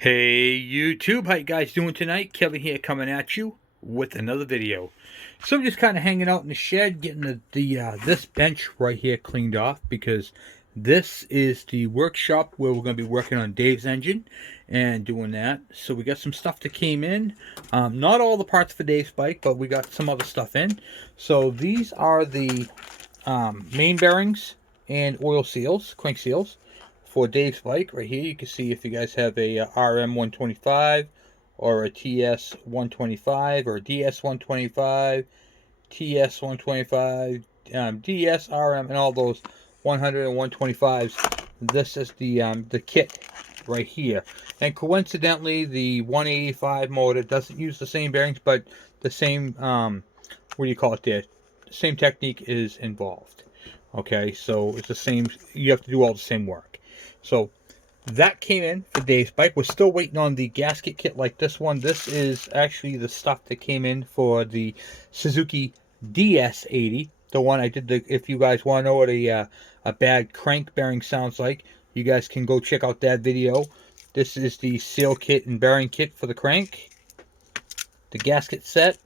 Hey YouTube, how you guys doing tonight? Kevin here coming at you with another video. So I'm just kind of hanging out in the shed getting this bench right here cleaned off because this is the workshop where we're going to be working on Dave's engine and doing that. So we got some stuff that came in. Not all the parts for Dave's bike, but we got some other stuff in. So these are the main bearings and oil seals, crank seals for Dave's bike right here. You can see if you guys have a RM 125 or a TS 125 or a DS 125, TS 125, DS, RM, and all those 100 and 125s. This is the kit right here. And coincidentally, the 185 motor doesn't use the same bearings, but the same what do you call it there? The same technique is involved. Okay, so it's the same. You have to do all the same work. So that came in for Dave's bike. We're still waiting on the gasket kit like this one. This is actually the stuff that came in for the Suzuki DS80. The one I did. If you guys want to know what a bad crank bearing sounds like, you guys can go check out that video. This is the seal kit and bearing kit for the crank. The gasket set.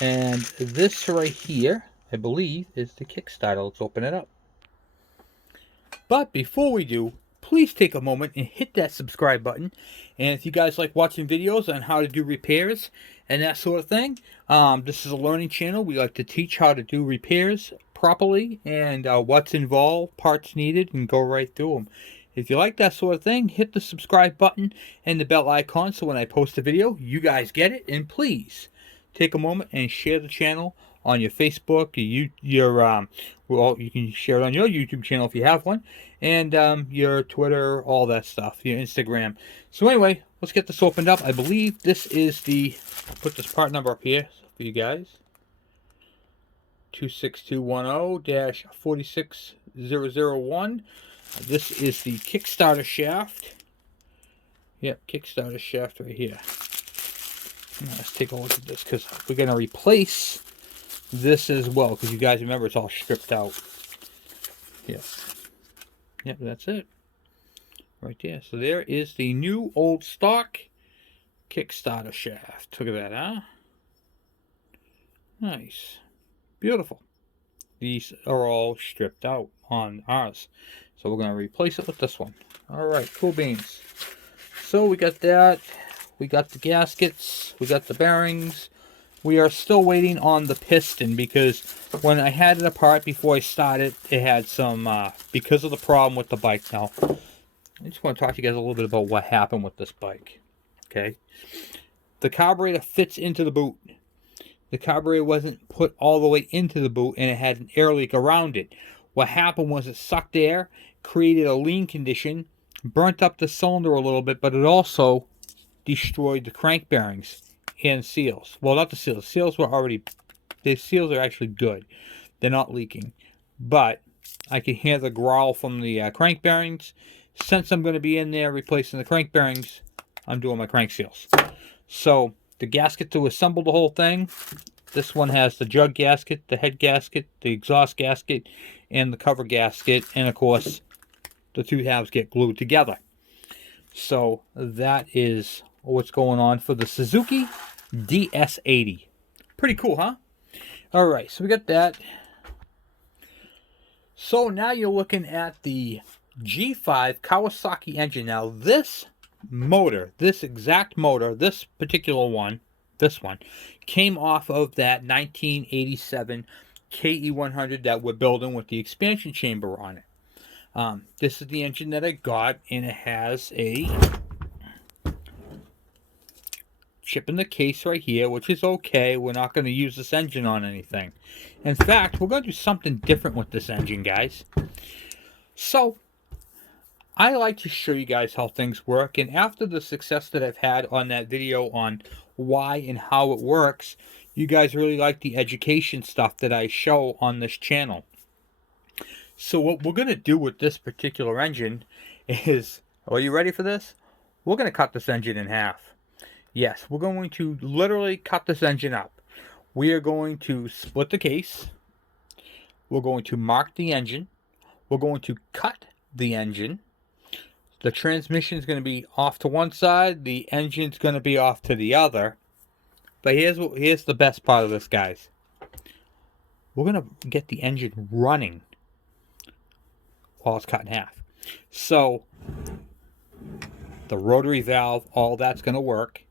And this right here, I believe, is the Kickstarter. Let's open it up. But before we do, please take a moment and hit that subscribe button. And if you guys like watching videos on how to do repairs and that sort of thing, this is a learning channel. We like to teach how to do repairs properly and what's involved, parts needed, and go right through them. If you like that sort of thing, hit the subscribe button and the bell icon so when I post a video, you guys get it. And please take a moment and share the channel on your Facebook, well, you can share it on your YouTube channel if you have one, and your Twitter, all that stuff, your Instagram. So anyway, let's get this opened up. I believe this is put this part number up here for you guys. 26210-46001. This is the Kickstarter shaft. Yep, Kickstarter shaft right here. Now, let's take a look at this because we're going to replace this as well, because you guys remember it's all stripped out. Yes. Yep, that's it. Right there. So there is the new old stock Kickstarter shaft. Look at that, huh? Nice. Beautiful. These are all stripped out on ours. So we're going to replace it with this one. Alright, cool beans. So we got that. We got the gaskets. We got the bearings. We are still waiting on the piston because when I had it apart before I started, it had some, because of the problem with the bike. Now, I just want to talk to you guys a little bit about what happened with this bike. Okay. The carburetor fits into the boot. The carburetor wasn't put all the way into the boot and it had an air leak around it. What happened was it sucked air, created a lean condition, burnt up the cylinder a little bit, but it also destroyed the crank bearings and seals. Well, not the seals. The seals are actually good. They're not leaking. But I can hear the growl from the crank bearings. Since I'm going to be in there replacing the crank bearings, I'm doing my crank seals. So the gasket to assemble the whole thing, this one has the jug gasket, the head gasket, the exhaust gasket, and the cover gasket. And of course, the two halves get glued together. So that is what's going on for the Suzuki DS80. Pretty cool, huh? Alright, so we got that. So now you're looking at the G5 Kawasaki engine. Now this motor, this exact motor, this particular one, this one, came off of that 1987 ke100 that we're building with the expansion chamber on it. This is the engine that I got, and it has a chip in the case right here, which is okay. We're not going to use this engine on anything. In fact, we're going to do something different with this engine, guys. So, I like to show you guys how things work, and after the success that I've had on that video on why and how it works, you guys really like the education stuff that I show on this channel. So what we're going to do with this particular engine is, are you ready for this? We're going to cut this engine in half. Yes, we're going to literally cut this engine up. We are going to split the case. We're going to mark the engine. We're going to cut the engine. The transmission is going to be off to one side, the engine's going to be off to the other. But here's the best part of this, guys. We're going to get the engine running while it's cut in half. So the rotary valve, all that's going to work.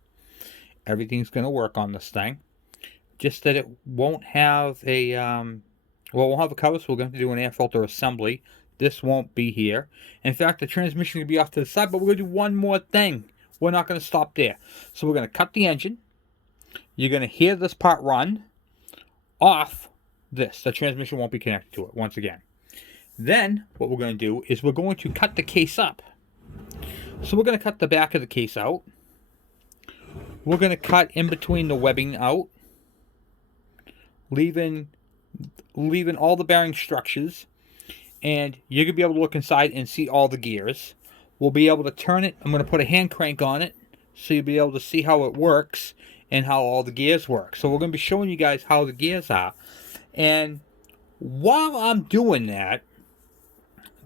Everything's going to work on this thing. Just that it won't have a won't have a cover, so we're going to do an air filter assembly. This won't be here. In fact, the transmission will be off to the side, but we're going to do one more thing. We're not going to stop there. So we're going to cut the engine. You're going to hear this part run off this. The transmission won't be connected to it once again. Then what we're going to do is we're going to cut the case up. So we're going to cut the back of the case out. We're going to cut in between the webbing out, leaving all the bearing structures, and you're going to be able to look inside and see all the gears. We'll be able to turn it. I'm going to put a hand crank on it so you'll be able to see how it works and how all the gears work. So we're going to be showing you guys how the gears are. And while I'm doing that,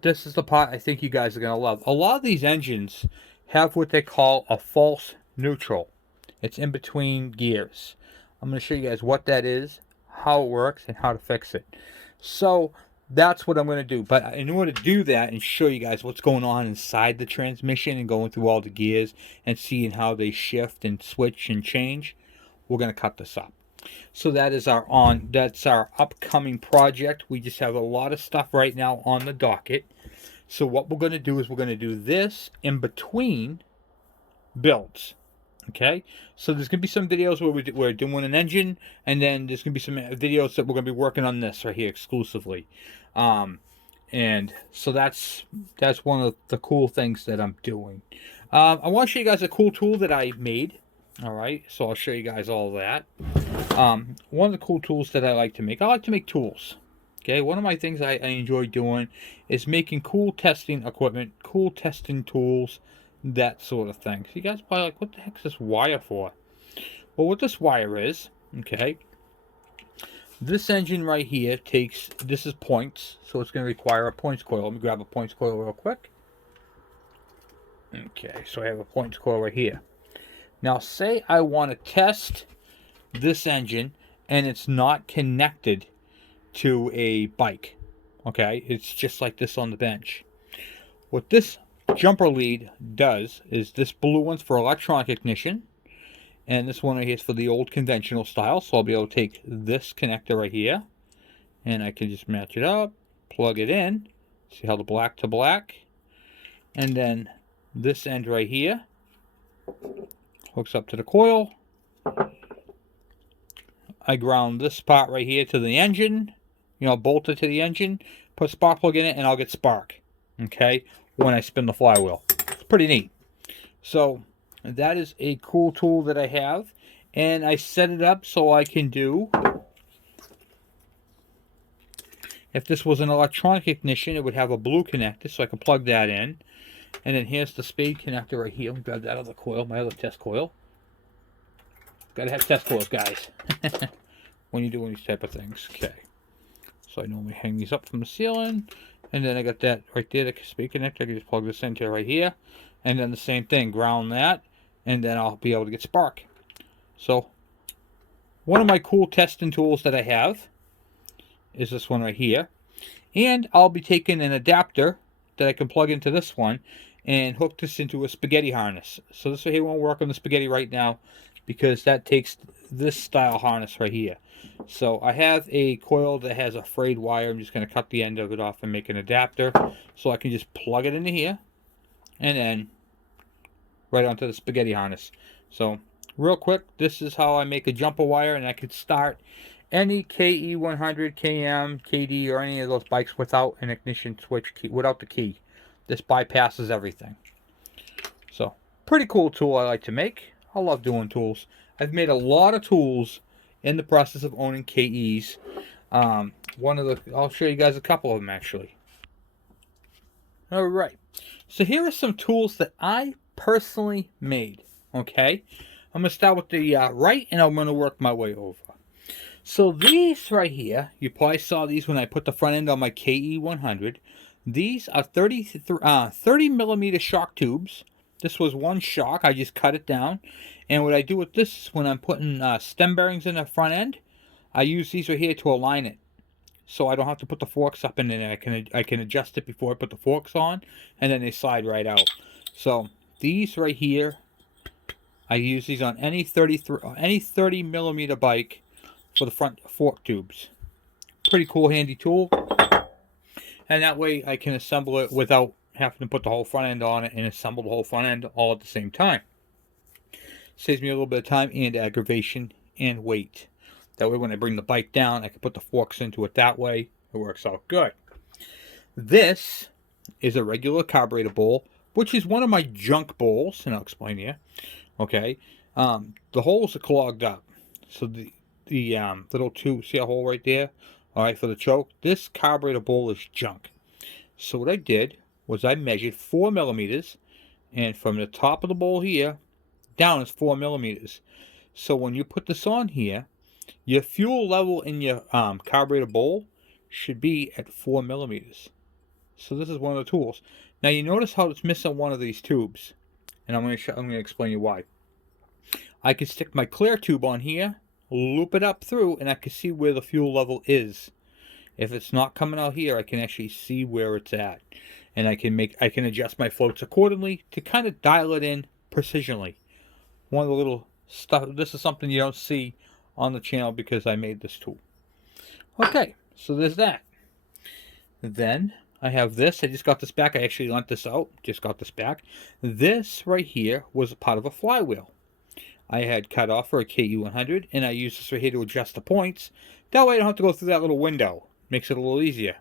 this is the part I think you guys are going to love. A lot of these engines have what they call a false neutral. It's in between gears. I'm going to show you guys what that is, how it works, and how to fix it. So that's what I'm going to do. But in order to do that and show you guys what's going on inside the transmission and going through all the gears and seeing how they shift and switch and change, we're going to cut this up. So that's our upcoming project. We just have a lot of stuff right now on the docket. So what we're going to do is we're going to do this in between builds. Okay, so there's going to be some videos where we're doing an engine, and then there's going to be some videos that we're going to be working on this right here exclusively. And so that's one of the cool things that I'm doing. I want to show you guys a cool tool that I made. All right, so I'll show you guys all that. One of the cool tools that I like to make tools. Okay, one of my things I enjoy doing is making cool testing equipment, cool testing tools, that sort of thing. So you guys probably like, what the heck is this wire for? Well, what this wire is, okay, this engine right here this is points, so it's going to require a points coil. Let me grab a points coil real quick. Okay, so I have a points coil right here. Now, say I want to test this engine and it's not connected to a bike. Okay, it's just like this on the bench. What this jumper lead does is, this blue one's for electronic ignition, and this one right here is for the old conventional style. So I'll be able to take this connector right here, and I can just match it up, plug it in, see how the black to black, and then this end right here hooks up to the coil. I ground this part right here to the engine, bolt it to the engine, put a spark plug in it, and I'll get spark, okay, when I spin the flywheel. It's pretty neat. So that is a cool tool that I have, and I set it up so I can do, if this was an electronic ignition, it would have a blue connector, so I can plug that in. And then here's the spade connector right here. Let me grab that other coil, my other test coil. Gotta have test coils, guys, when you're doing these type of things. Okay. So I normally hang these up from the ceiling. And then I got that right there, the spade connector. I can just plug this into right here. And then the same thing, ground that. And then I'll be able to get spark. So one of my cool testing tools that I have is this one right here. And I'll be taking an adapter that I can plug into this one and hook this into a spaghetti harness. So this right here won't work on the spaghetti right now because that takes this style harness right here. So I have a coil that has a frayed wire. I'm just going to cut the end of it off and make an adapter so I can just plug it into here and then right onto the spaghetti harness. So real quick, this is how I make a jumper wire, and I could start any ke100, KM, KD, or any of those bikes without an ignition switch key, without the key. This bypasses everything. So pretty cool tool I like to make. I love doing tools. I've made a lot of tools in the process of owning KEs. I'll show you guys a couple of them actually. All right. So here are some tools that I personally made. Okay. I'm going to start with the right, and I'm going to work my way over. So these right here, you probably saw these when I put the front end on my ke100. These are 30 millimeter shock tubes. This was one shock. I just cut it down. And what I do with this is when I'm putting stem bearings in the front end, I use these right here to align it. So I don't have to put the forks up in it. I can adjust it before I put the forks on, and then they slide right out. So these right here, I use these on any 30 millimeter bike for the front fork tubes. Pretty cool, handy tool. And that way I can assemble it without having to put the whole front end on it and assemble the whole front end all at the same time. Saves me a little bit of time and aggravation and weight. That way when I bring the bike down, I can put the forks into it that way. It works out good. This is a regular carburetor bowl, which is one of my junk bowls, and I'll explain here. Okay, the holes are clogged up. So the little tube, see a hole right there? All right, for the choke. This carburetor bowl is junk. So what I did was I measured 4 millimeters, and from the top of the bowl here down is 4 millimeters. So when you put this on here, your fuel level in your carburetor bowl should be at 4 millimeters. So this is one of the tools. Now you notice how it's missing one of these tubes, and I'm going to explain you why. I can stick my clear tube on here, loop it up through, and I can see where the fuel level is. If it's not coming out here, I can actually see where it's at, and I can adjust my floats accordingly to kind of dial it in precisionally. One of the little stuff. This is something you don't see on the channel because I made this tool. Okay, so there's that. Then I have this. I just got this back. I actually lent this out. Just got this back. This right here was a part of a flywheel. I had cut off for a ke100, and I used this right here to adjust the points. That way I don't have to go through that little window. Makes it a little easier.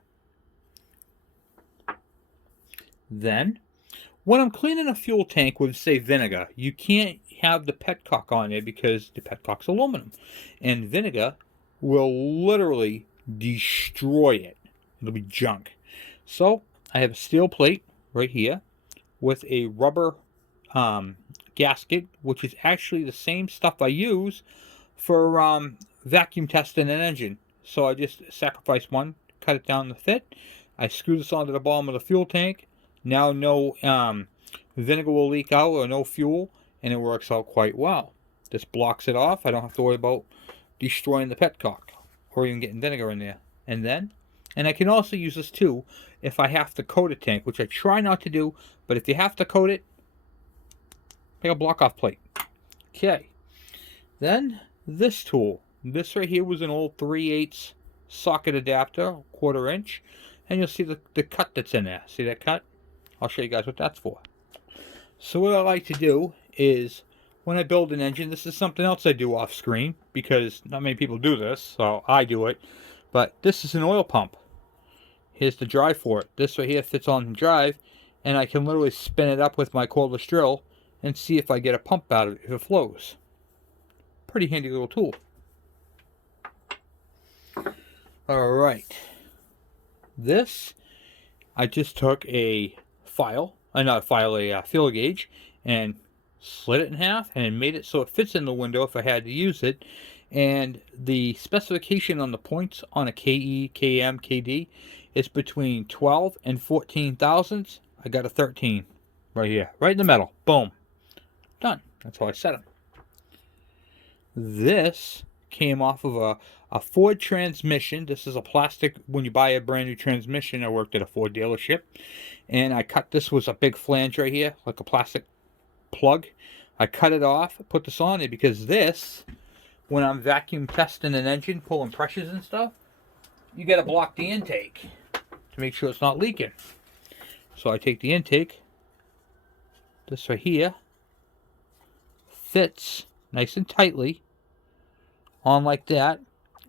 Then, when I'm cleaning a fuel tank with, say, vinegar, you can't have the petcock on there because the petcock's aluminum. And vinegar will literally destroy it. It'll be junk. So, I have a steel plate right here with a rubber gasket, which is actually the same stuff I use for vacuum testing an engine. So I just sacrifice one, cut it down to fit. I screw this onto the bottom of the fuel tank. Now no vinegar will leak out or no fuel, and it works out quite well. This blocks it off. I don't have to worry about destroying the petcock or even getting vinegar in there. And I can also use this too if I have to coat a tank, which I try not to do, but if you have to coat it, make a block off plate. Okay. Then this tool. This right here was an old 3/8 socket adapter, 1/4 inch, and you'll see the cut that's in there. See that cut? I'll show you guys what that's for. So what I like to do is when I build an engine, this is something else I do off screen because not many people do this, so I do it. But this is an oil pump. Here's the drive for it. This right here fits on the drive, and I can literally spin it up with my cordless drill and see if I get a pump out of it, if it flows. Pretty handy little tool. Alright. This, I just took a filler gauge, and slit it in half and made it so it fits in the window if I had to use it. And the specification on the points on a KE, KM, KD is between 12 and 14 thousandths. I got a 13 right here, right in the middle. Boom. Done. That's how I set them. This came off of a Ford transmission. This is a plastic, when you buy a brand new transmission. I worked at a Ford dealership, and I cut this was a big flange right here, like a plastic plug. I cut it off, put this on it because this, when I'm vacuum testing an engine, pulling pressures and stuff, you got to block the intake to make sure it's not leaking. So I take the intake, this right here, fits nice and tightly on like that,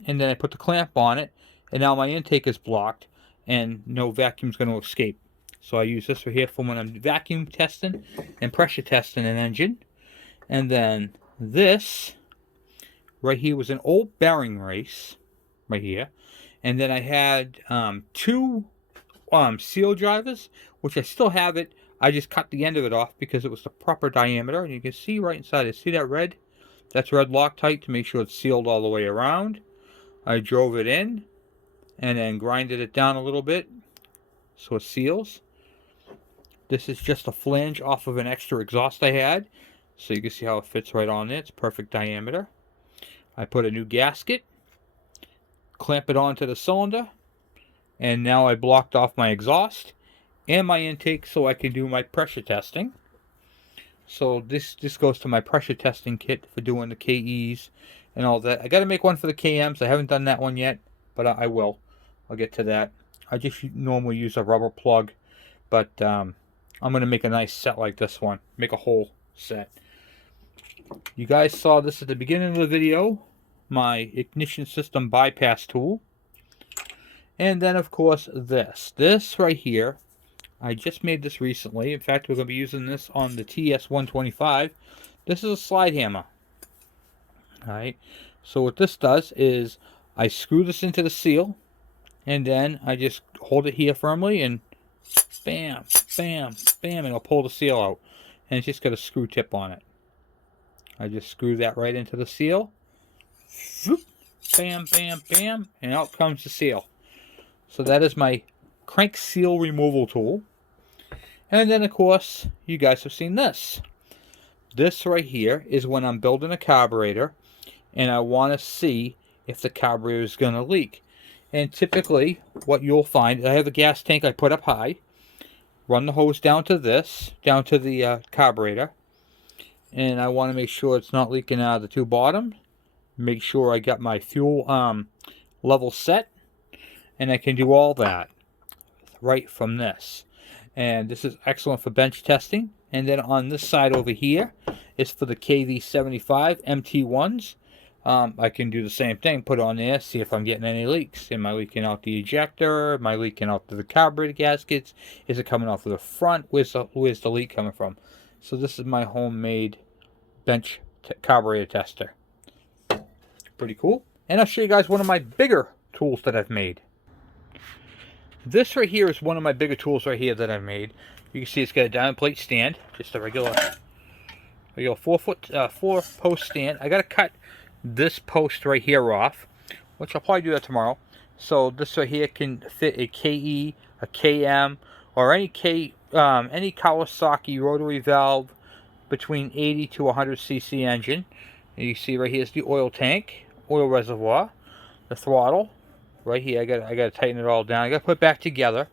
and then I put the clamp on it, and now my intake is blocked and no vacuum's going to escape. So I use this right here for when I'm vacuum testing and pressure testing an engine. And then this right here was an old bearing race right here, and then I had two seal drivers, which I still have it. I just cut the end of it off because it was the proper diameter, and you can see right inside it. See that red? That's red Loctite to make sure it's sealed all the way around. I drove it in and then grinded it down a little bit, so it seals. This is just a flange off of an extra exhaust I had, so you can see how it fits right on there. It's perfect diameter. I put a new gasket, clamp it onto the cylinder, and now I blocked off my exhaust and my intake so I can do my pressure testing. So this goes to my pressure testing kit for doing the KEs and all that. I got to make one for the KMs. I haven't done that one yet, but I will. I'll get to that. I just normally use a rubber plug, but I'm going to make a nice set like this one. Make a whole set. You guys saw this at the beginning of the video, my ignition system bypass tool. And then, of course, this right here. I just made this recently. In fact, we're going to be using this on the TS125. This is a slide hammer. Alright, so what this does is I screw this into the seal, and then I just hold it here firmly, and bam, bam, bam, and I'll pull the seal out. And it's just got a screw tip on it. I just screw that right into the seal. Bam, bam, bam, and out comes the seal. So that is my crank seal removal tool. And then, of course, you guys have seen this. This right here is when I'm building a carburetor and I want to see if the carburetor is going to leak. And typically, what you'll find, I have a gas tank I put up high, run the hose down to the carburetor, and I want to make sure it's not leaking out of the two bottoms. Make sure I got my fuel level set, and I can do all that right from this. And this is excellent for bench testing. And then on this side over here is for the KV75 MT1s. I can do the same thing, put it on there, see if I'm getting any leaks. Am I leaking out the ejector? Am I leaking out the carburetor gaskets? Is it coming off of the front? Where's the leak coming from? So this is my homemade bench carburetor tester. Pretty cool. And I'll show you guys one of my bigger tools that I've made. This right here is one of my bigger tools right here that I've made. You can see it's got a diamond plate stand, just a regular 4-post stand. I got to cut this post right here off, which I'll probably do that tomorrow. So this right here can fit a KE, a KM, or any Kawasaki rotary valve between 80 to 100 cc engine. And you see right here is the oil tank, oil reservoir, the throttle. Right here, I got to tighten it all down. I got to put it back together.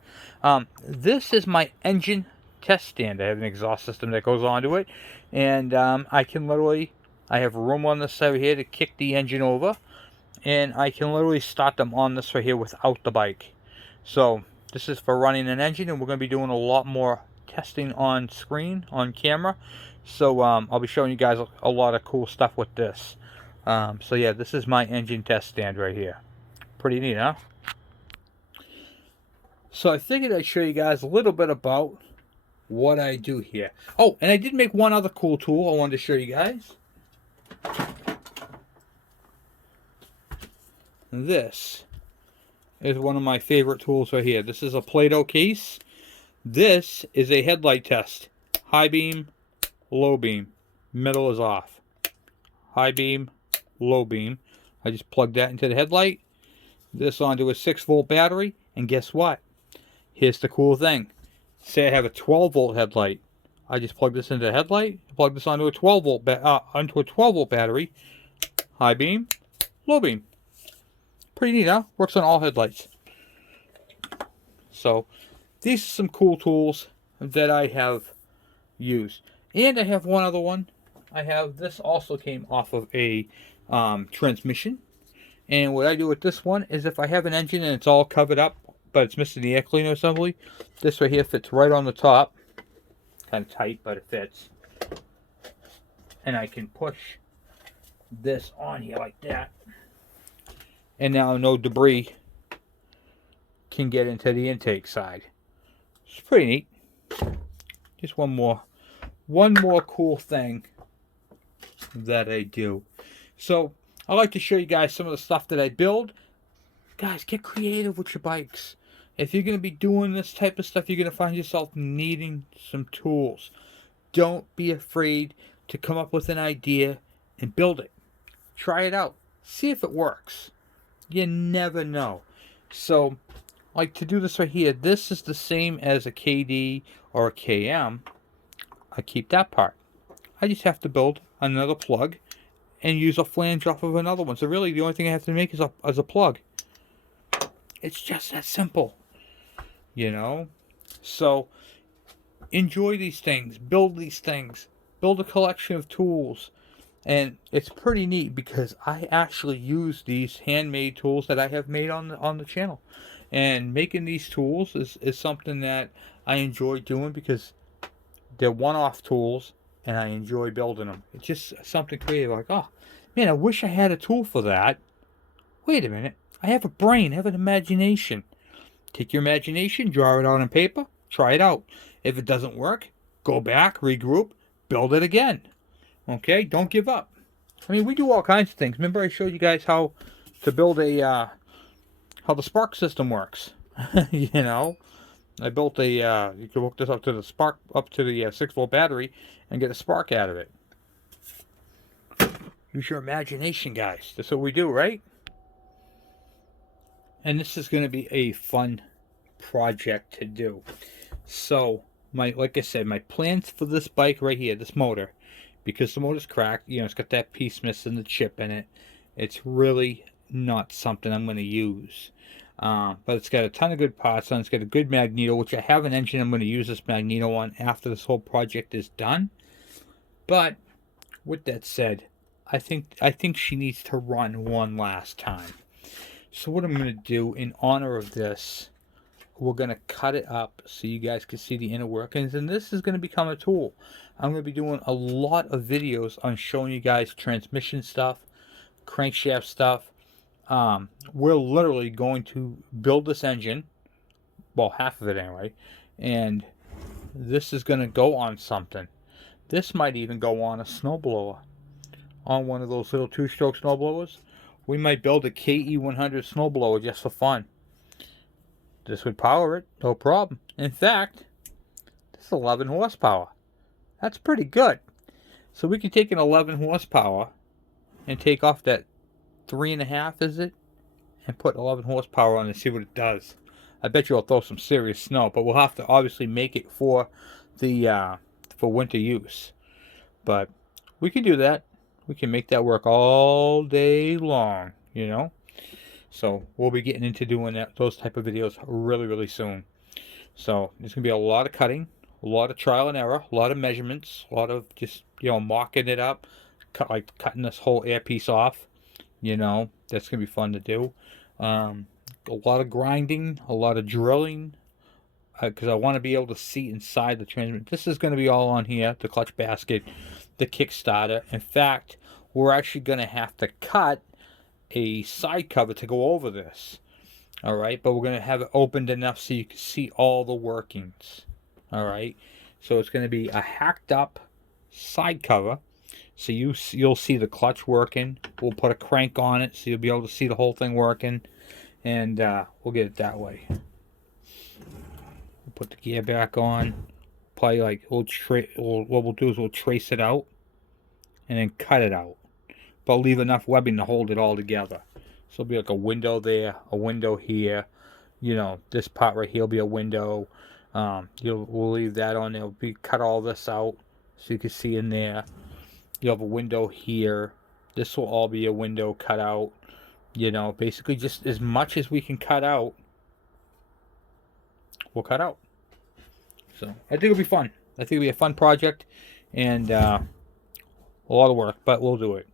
This is my engine test stand. I have an exhaust system that goes onto it, and I have room on this side here to kick the engine over, and I can literally start them on this right here without the bike. So this is for running an engine, and we're going to be doing a lot more testing on screen, on camera. So I'll be showing you guys a lot of cool stuff with this. So yeah, this is my engine test stand right here. Pretty neat, huh? So I figured I'd show you guys a little bit about what I do here. Oh, and I did make one other cool tool I wanted to show you guys. This is one of my favorite tools right here. This is a Play-Doh case. This is a headlight test. High beam, low beam. Middle is off. High beam, low beam. I just plug that into the headlight. This onto a 6-volt battery, and guess what? Here's the cool thing. Say I have a 12-volt headlight. I just plug this into the headlight, plug this onto a 12-volt battery. High beam, low beam. Pretty neat, huh? Works on all headlights. So these are some cool tools that I have used. And I have one other one. This also came off of a transmission. And what I do with this one is if I have an engine and it's all covered up, but it's missing the air cleaner assembly, this right here fits right on the top. Kind of tight, but it fits. And I can push this on here like that. And now no debris can get into the intake side. It's pretty neat. Just one more cool thing that I do. So I like to show you guys some of the stuff that I build. Guys, get creative with your bikes. If you're going to be doing this type of stuff, you're going to find yourself needing some tools. Don't be afraid to come up with an idea and build it. Try it out. See if it works. You never know. So like to do this right here, this is the same as a KD or a KM. I keep that part. I just have to build another plug and use a flange off of another one. So really the only thing I have to make is a plug. It's just that simple, you know? So enjoy these things, build these things, build a collection of tools. And it's pretty neat because I actually use these handmade tools that I have made on the channel. And making these tools is something that I enjoy doing because they're one-off tools and I enjoy building them. It's just something creative, like, oh, man, I wish I had a tool for that. Wait a minute. I have a brain, I have an imagination. Take your imagination, draw it out on paper, try it out. If it doesn't work, go back, regroup, build it again. Okay, don't give up. I mean, we do all kinds of things. Remember I showed you guys how to build a, how the spark system works. You know, I built a, you can hook this up to the 6-volt battery and get a spark out of it. Use your imagination, guys. That's what we do, right? And this is going to be a fun project to do. So, like I said, my plans for this bike right here, this motor, because the motor's cracked, you know, it's got that piece missing, the chip in it. It's really not something I'm going to use. But it's got a ton of good parts on it. It's got a good magneto, which I have an engine I'm going to use this magneto on after this whole project is done. But with that said, I think she needs to run one last time. So what I'm going to do in honor of this, we're going to cut it up so you guys can see the inner workings. And this is going to become a tool. I'm going to be doing a lot of videos on showing you guys transmission stuff, crankshaft stuff. We're literally going to build this engine, well, half of it anyway, and this is going to go on something. This might even go on a snowblower, on one of those little 2-stroke snowblowers. We might build a ke100 snowblower just for fun. This would power it, no problem. In fact, this is 11 horsepower. That's pretty good. So we can take an 11 horsepower and take off that 3.5, is it? And put 11 horsepower on and see what it does. I bet you it'll throw some serious snow, but we'll have to obviously make it for the for winter use. But we can do that. We can make that work all day long, you know. So we'll be getting into doing those type of videos really, really soon. So there's gonna be a lot of cutting, a lot of trial and error, a lot of measurements, a lot of just, you know, mocking it up, like cutting this whole air piece off. You know, that's gonna be fun to do. A lot of grinding, a lot of drilling, because I want to be able to see inside the transmission. This is going to be all on here, the clutch basket, the kickstarter. In fact, we're actually going to have to cut a side cover to go over this. All right, but we're going to have it opened enough so you can see all the workings. All right, so it's going to be a hacked up side cover. So you'll see the clutch working. We'll put a crank on it so you'll be able to see the whole thing working. And we'll get it that way. We'll put the gear back on. Probably like what we'll do is we'll trace it out and then cut it out. But leave enough webbing to hold it all together. So it'll be like a window there, a window here. You know, this part right here will be a window. We'll leave that on there. We'll cut all this out so you can see in there. You have a window here. This will all be a window cut out. You know, basically just as much as we can cut out, we'll cut out. So I think it'll be fun. I think it'll be a fun project and a lot of work, but we'll do it.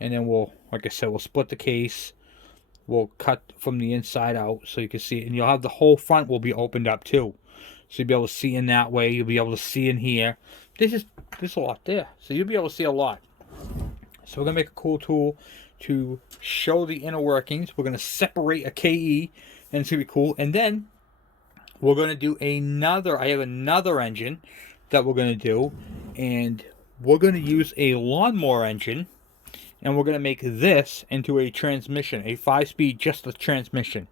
And then we'll, like I said, we'll split the case. We'll cut from the inside out so you can see it. And you'll have the whole front will be opened up too. So you'll be able to see in that way. You'll be able to see in here. There's a lot there. So you'll be able to see a lot. So we're going to make a cool tool to show the inner workings. We're going to separate a KE, and it's going to be cool. And then we're going to do another, I have another engine that we're going to do. And we're going to use a lawnmower engine. And we're going to make this into a transmission, a 5-speed, just a transmission.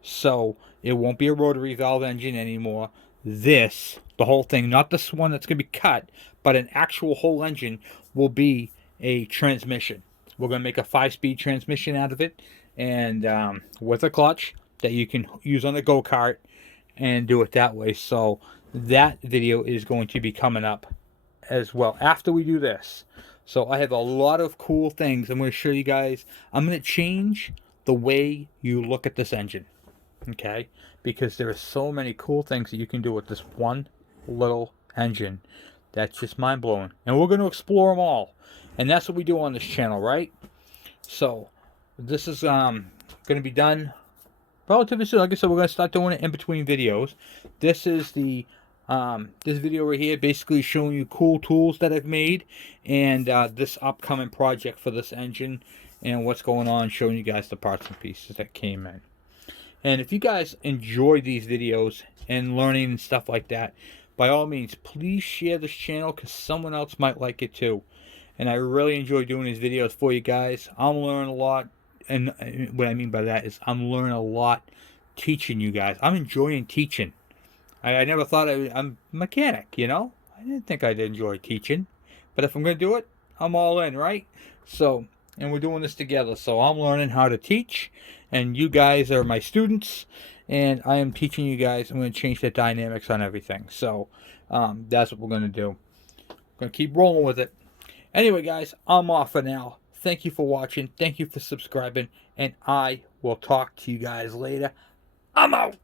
So it won't be a rotary valve engine anymore. This, the whole thing, not this one that's going to be cut, but an actual whole engine will be a transmission. We're going to make a 5-speed transmission out of it, and with a clutch, that you can use on the go-kart and do it that way. So that video is going to be coming up as well after we do this. So I have a lot of cool things I'm going to show you guys. I'm going to change the way you look at this engine, okay? Because there are so many cool things that you can do with this one little engine that's just mind-blowing. And we're going to explore them all. And that's what we do on this channel, right? So this is going to be done relatively soon. Like I said, we're going to start doing it in between videos. This is the this video right here, basically showing you cool tools that I've made, and this upcoming project for this engine and what's going on, showing you guys the parts and pieces that came in. And if you guys enjoy these videos and learning and stuff like that, by all means, please share this channel because someone else might like it too. And I really enjoy doing these videos for you guys. I'm learning a lot, and what I mean by that is I'm learning a lot teaching you guys. I'm enjoying teaching. I never thought I'm a mechanic, you know? I didn't think I'd enjoy teaching. But if I'm going to do it, I'm all in, right? So, and we're doing this together. So I'm learning how to teach, and you guys are my students, and I am teaching you guys. I'm going to change the dynamics on everything. So that's what we're going to do. I'm going to keep rolling with it. Anyway, guys, I'm off for now. Thank you for watching. Thank you for subscribing, and I will talk to you guys later. I'm out.